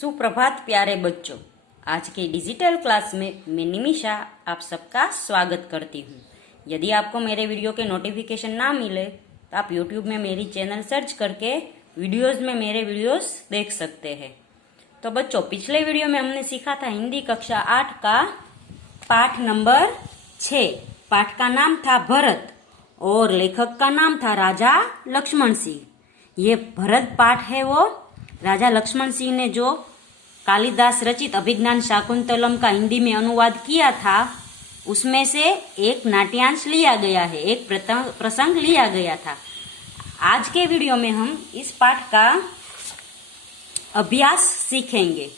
सुप्रभात प्यारे बच्चों। आज के डिजिटल क्लास में मैं निमिषा आप सबका स्वागत करती हूँ। यदि आपको मेरे वीडियो के नोटिफिकेशन ना मिले तो आप YouTube में मेरी चैनल सर्च करके वीडियोस में मेरे वीडियोस देख सकते हैं। तो बच्चों, पिछले वीडियो में हमने सीखा था हिंदी कक्षा 8 का पाठ नंबर 6। पाठ का नाम था भरत और लेखक का नाम था राजा लक्ष्मण सिंह। ये भरत पाठ है वो राजा लक्ष्मण सिंह ने जो कालिदास रचित अभिज्ञान शाकुंतलम का हिंदी में अनुवाद किया था, उसमें से एक नाट्यांश लिया गया है, एक प्रसंग लिया गया था। आज के वीडियो में हम इस पाठ का अभ्यास सीखेंगे।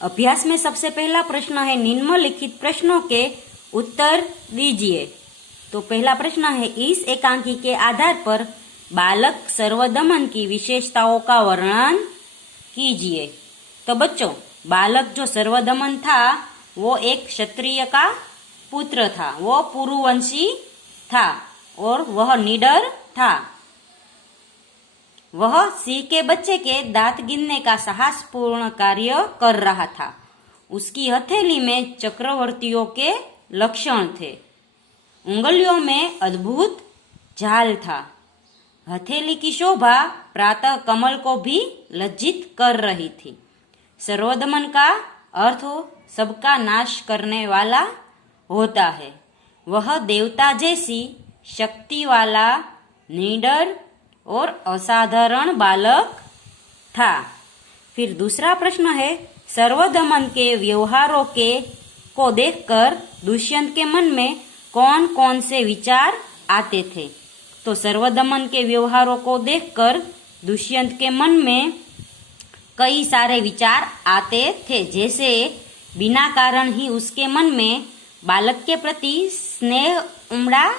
अभ्यास में सबसे पहला प्रश्न है, निम्नलिखित प्रश्नों के उत्तर दीजिए। तो पहला प्रश्न है, इस एकांकी के आधार पर बालक सर्वदमन की विशेषताओं का वर्णन कीजिए। तो बच्चों, बालक जो सर्वदमन था वो एक क्षत्रिय का पुत्र था, वो पुरुवंशी था और वह निडर था। वह सिंह के बच्चे के दांत गिनने का साहसपूर्ण कार्य कर रहा था। उसकी हथेली में चक्रवर्तियों के लक्षण थे। उंगलियों में अद्भुत जाल था। हथेली की शोभा प्रातः कमल को भी लज्जित कर रही थी। सर्वदमन का अर्थ सबका नाश करने वाला होता है। वह देवता जैसी शक्ति वाला निडर और असाधारण बालक था। फिर दूसरा प्रश्न है, सर्वदमन के व्यवहारों को देखकर दुष्यंत के मन में कौन कौन से विचार आते थे। तो सर्वदमन के व्यवहारों को देखकर दुष्यंत के मन में कई सारे विचार आते थे। जैसे बिना कारण ही उसके मन में बालक के प्रति स्नेह उमड़ा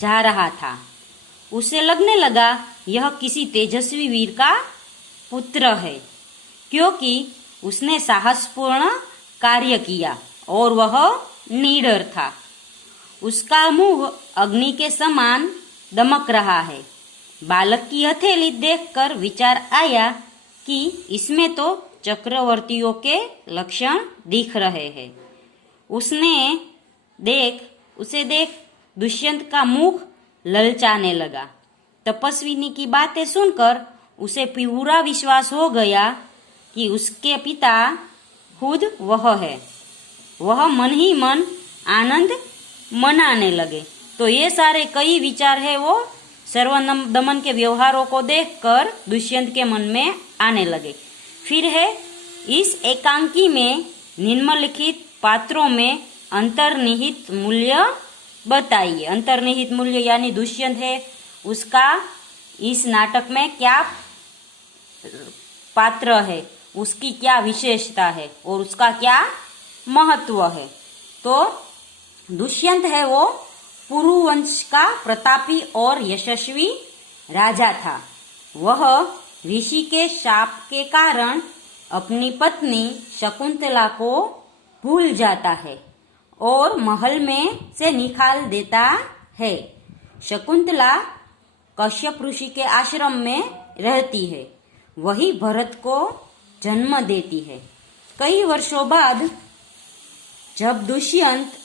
जा रहा था। उसे लगने लगा यह किसी तेजस्वी वीर का पुत्र है, क्योंकि उसने साहसपूर्ण कार्य किया और वह निडर था। उसका मुंह अग्नि के समान दमक रहा है। बालक की हथेली देखकर विचार आया कि इसमें तो चक्रवर्तियों के लक्षण दिख रहे हैं। उसे देख दुष्यंत का मुख ललचाने लगा। तपस्विनी की बातें सुनकर उसे पूरा विश्वास हो गया कि उसके पिता खुद वह है। वह मन ही मन आनंद मनाने लगे। तो ये सारे कई विचार है वो सर्वदमन के व्यवहारों को देखकर दुष्यंत के मन में आने लगे। फिर है, इस एकांकी में निम्नलिखित पात्रों में अंतर्निहित मूल्य बताइए। अंतर्निहित मूल्य यानी दुष्यंत है, उसका इस नाटक में क्या पात्र है, उसकी क्या विशेषता है और उसका क्या महत्व है। तो दुष्यंत है वो पुरुवंश का प्रतापी और यशस्वी राजा था। वह ऋषि के शाप के कारण अपनी पत्नी शकुंतला को भूल जाता है और महल में से निकाल देता है। शकुंतला कश्यप ऋषि के आश्रम में रहती है। वही भरत को जन्म देती है। कई वर्षों बाद जब दुष्यंत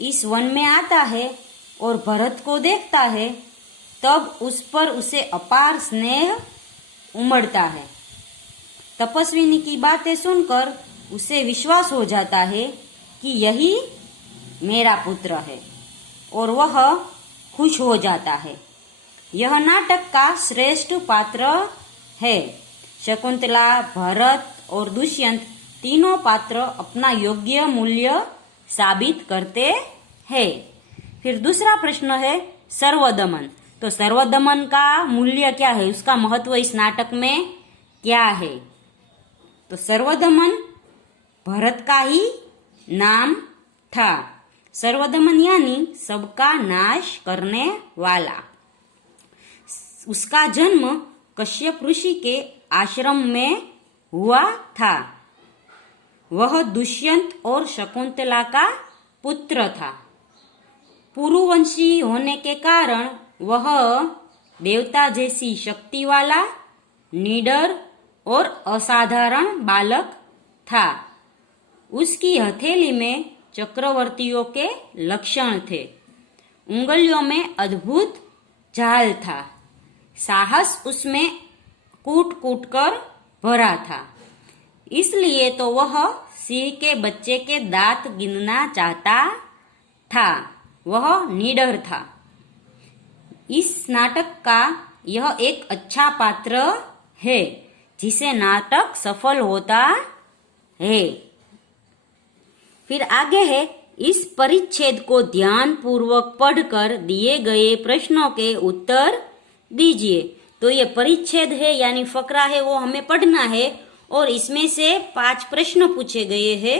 इस वन में आता है और भरत को देखता है, तब उस पर उसे अपार स्नेह उमड़ता है। तपस्विनी की बातें सुनकर उसे विश्वास हो जाता है कि यही मेरा पुत्र है और वह खुश हो जाता है। यह नाटक का श्रेष्ठ पात्र है। शकुंतला, भरत और दुष्यंत तीनों पात्र अपना योग्य मूल्य साबित करते हैं। फिर दूसरा प्रश्न है, सर्वदमन। तो सर्वदमन का मूल्य क्या है, उसका महत्व इस नाटक में क्या है। तो सर्वदमन भरत का ही नाम था। सर्वदमन यानी सबका नाश करने वाला। उसका जन्म कश्यप ऋषि के आश्रम में हुआ था। वह दुष्यंत और शकुंतला का पुत्र था। पुरुवंशी होने के कारण वह देवता जैसी शक्ति वाला, निडर और असाधारण बालक था। उसकी हथेली में चक्रवर्तियों के लक्षण थे। उंगलियों में अद्भुत जाल था। साहस उसमें कूट कूट कर भरा था। इसलिए तो वह सिंह के बच्चे के दांत गिनना चाहता था। वह निडर था। इस नाटक का यह एक अच्छा पात्र है जिसे नाटक सफल होता है। फिर आगे है, इस परिच्छेद को ध्यान पूर्वक पढ़कर दिए गए प्रश्नों के उत्तर दीजिए। तो ये परिच्छेद है यानी फकरा है, वो हमें पढ़ना है और इसमें से 5 प्रश्न पूछे गए हैं।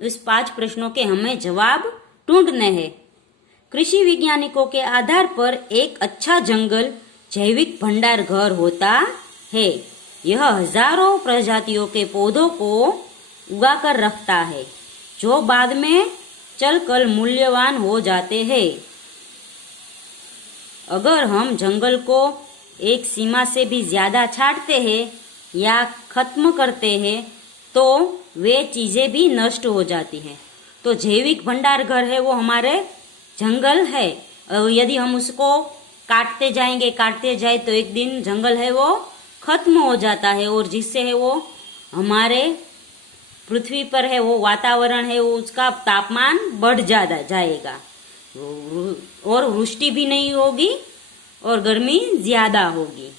इस 5 प्रश्नों के हमें जवाब ढूंढने हैं। कृषि वैज्ञानिकों के आधार पर एक अच्छा जंगल जैविक भंडार घर होता है। यह हजारों प्रजातियों के पौधों को उगाकर रखता है जो बाद में चलकर मूल्यवान हो जाते हैं। अगर हम जंगल को एक सीमा से भी ज्यादा छाटते हैं या खत्म करते हैं तो वे चीजें भी नष्ट हो जाती हैं। तो जैविक भंडार घर है वो हमारे जंगल है। और यदि हम उसको काटते जाए तो एक दिन जंगल है वो खत्म हो जाता है और जिससे है वो हमारे पृथ्वी पर है वो वातावरण है वो उसका तापमान बढ़ जाएगा और वृष्टि भी नहीं होगी और गर्मी ज्यादा होगी,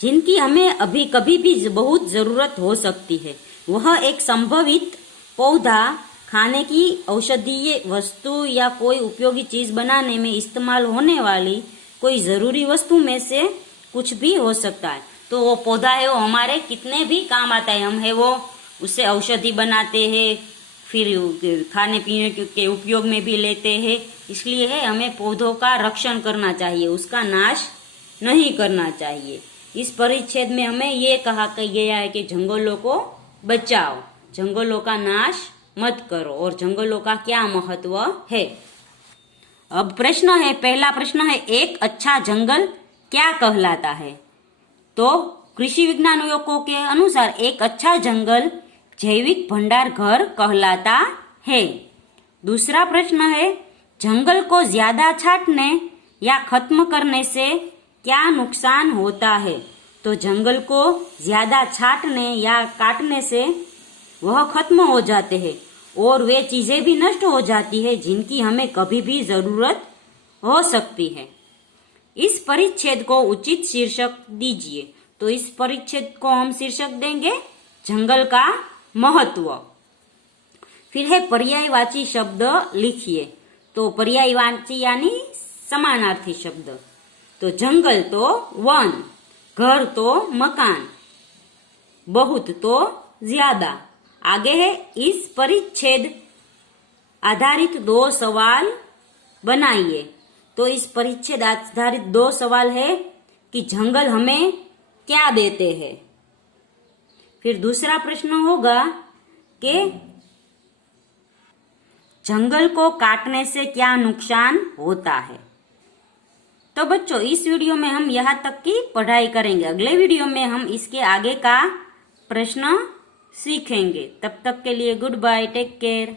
जिनकी हमें अभी कभी भी बहुत जरूरत हो सकती है। वह एक संभवित पौधा खाने की औषधीय वस्तु या कोई उपयोगी चीज बनाने में इस्तेमाल होने वाली कोई जरूरी वस्तु में से कुछ भी हो सकता है। तो वो पौधा है वो हमारे कितने भी काम आता है। हम है वो उससे औषधि बनाते हैं, फिर खाने पीने के उपयोग में भी लेते हैं। इसलिए है हमें पौधों का रक्षण करना चाहिए, उसका नाश नहीं करना चाहिए। इस परिच्छेद में हमें ये कहा गया है कि जंगलों को बचाओ, जंगलों का नाश मत करो और जंगलों का क्या महत्व है। अब प्रश्न है, पहला प्रश्न है, एक अच्छा जंगल क्या कहलाता है? तो कृषि विज्ञानियों के अनुसार एक अच्छा जंगल जैविक भंडार घर कहलाता है। दूसरा प्रश्न है, जंगल को ज्यादा छाटने या खत्म करने से क्या नुकसान होता है? तो जंगल को ज्यादा छाटने या काटने से वह खत्म हो जाते हैं और वे चीजें भी नष्ट हो जाती है जिनकी हमें कभी भी जरूरत हो सकती है। इस परिच्छेद को उचित शीर्षक दीजिए। तो इस परिच्छेद को हम शीर्षक देंगे जंगल का महत्व। फिर है पर्यायवाची शब्द लिखिए। तो पर्यायवाची यानी समानार्थी शब्द। तो जंगल तो वन, घर तो मकान, बहुत तो ज्यादा। आगे है, इस परिच्छेद आधारित 2 सवाल बनाइए। तो इस परिच्छेद आधारित 2 सवाल है कि जंगल हमें क्या देते हैं। फिर दूसरा प्रश्न होगा कि जंगल को काटने से क्या नुकसान होता है। तो बच्चों इस वीडियो में हम यहाँ तक की पढ़ाई करेंगे। अगले वीडियो में हम इसके आगे का प्रश्न सीखेंगे। तब तक के लिए गुड बाय, टेक केयर।